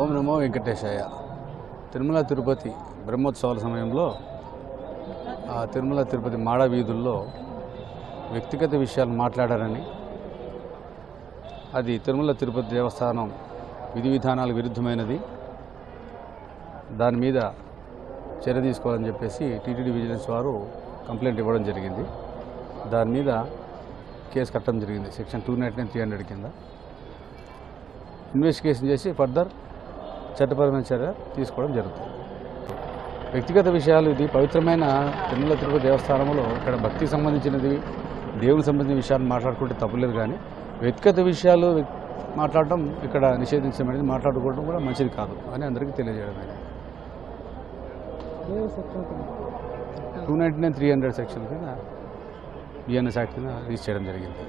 ఓం నమో వెంకటేశాయ. తిరుమల తిరుపతి బ్రహ్మోత్సవాల సమయంలో ఆ తిరుమల తిరుపతి మాడ వీధుల్లో వ్యక్తిగత విషయాలు మాట్లాడారని, అది తిరుమల తిరుపతి దేవస్థానం విధి విధానాలకు విరుద్ధమైనది, దాని మీద చర్య తీసుకోవాలని చెప్పేసి టీటీడీ విజిలెన్స్ వారు కంప్లైంట్ ఇవ్వడం జరిగింది. దాని మీద కేసు కట్టడం జరిగింది. సెక్షన్ 299, 300 కింద ఇన్వెస్టిగేషన్ చేసి ఫర్దర్ చట్టపరమైన చర్య తీసుకోవడం జరుగుతుంది. వ్యక్తిగత విషయాలు, ఇది పవిత్రమైన తిరుమల తిరుపతి దేవస్థానంలో ఇక్కడ భక్తికి సంబంధించినది, దేవునికి సంబంధించిన విషయాలు మాట్లాడుకుంటే తప్పులేదు, కానీ వ్యక్తిగత విషయాలు మాట్లాడటం ఇక్కడ నిషేధించబడింది. మాట్లాడుకోవడం కూడా మంచిది కాదు అని అందరికీ తెలియజేయడం. 299, 300 సెక్షన్ కింద బిఎన్ఎస్ యాక్ట్ కింద రిజిస్టర్ చేయడం జరిగింది.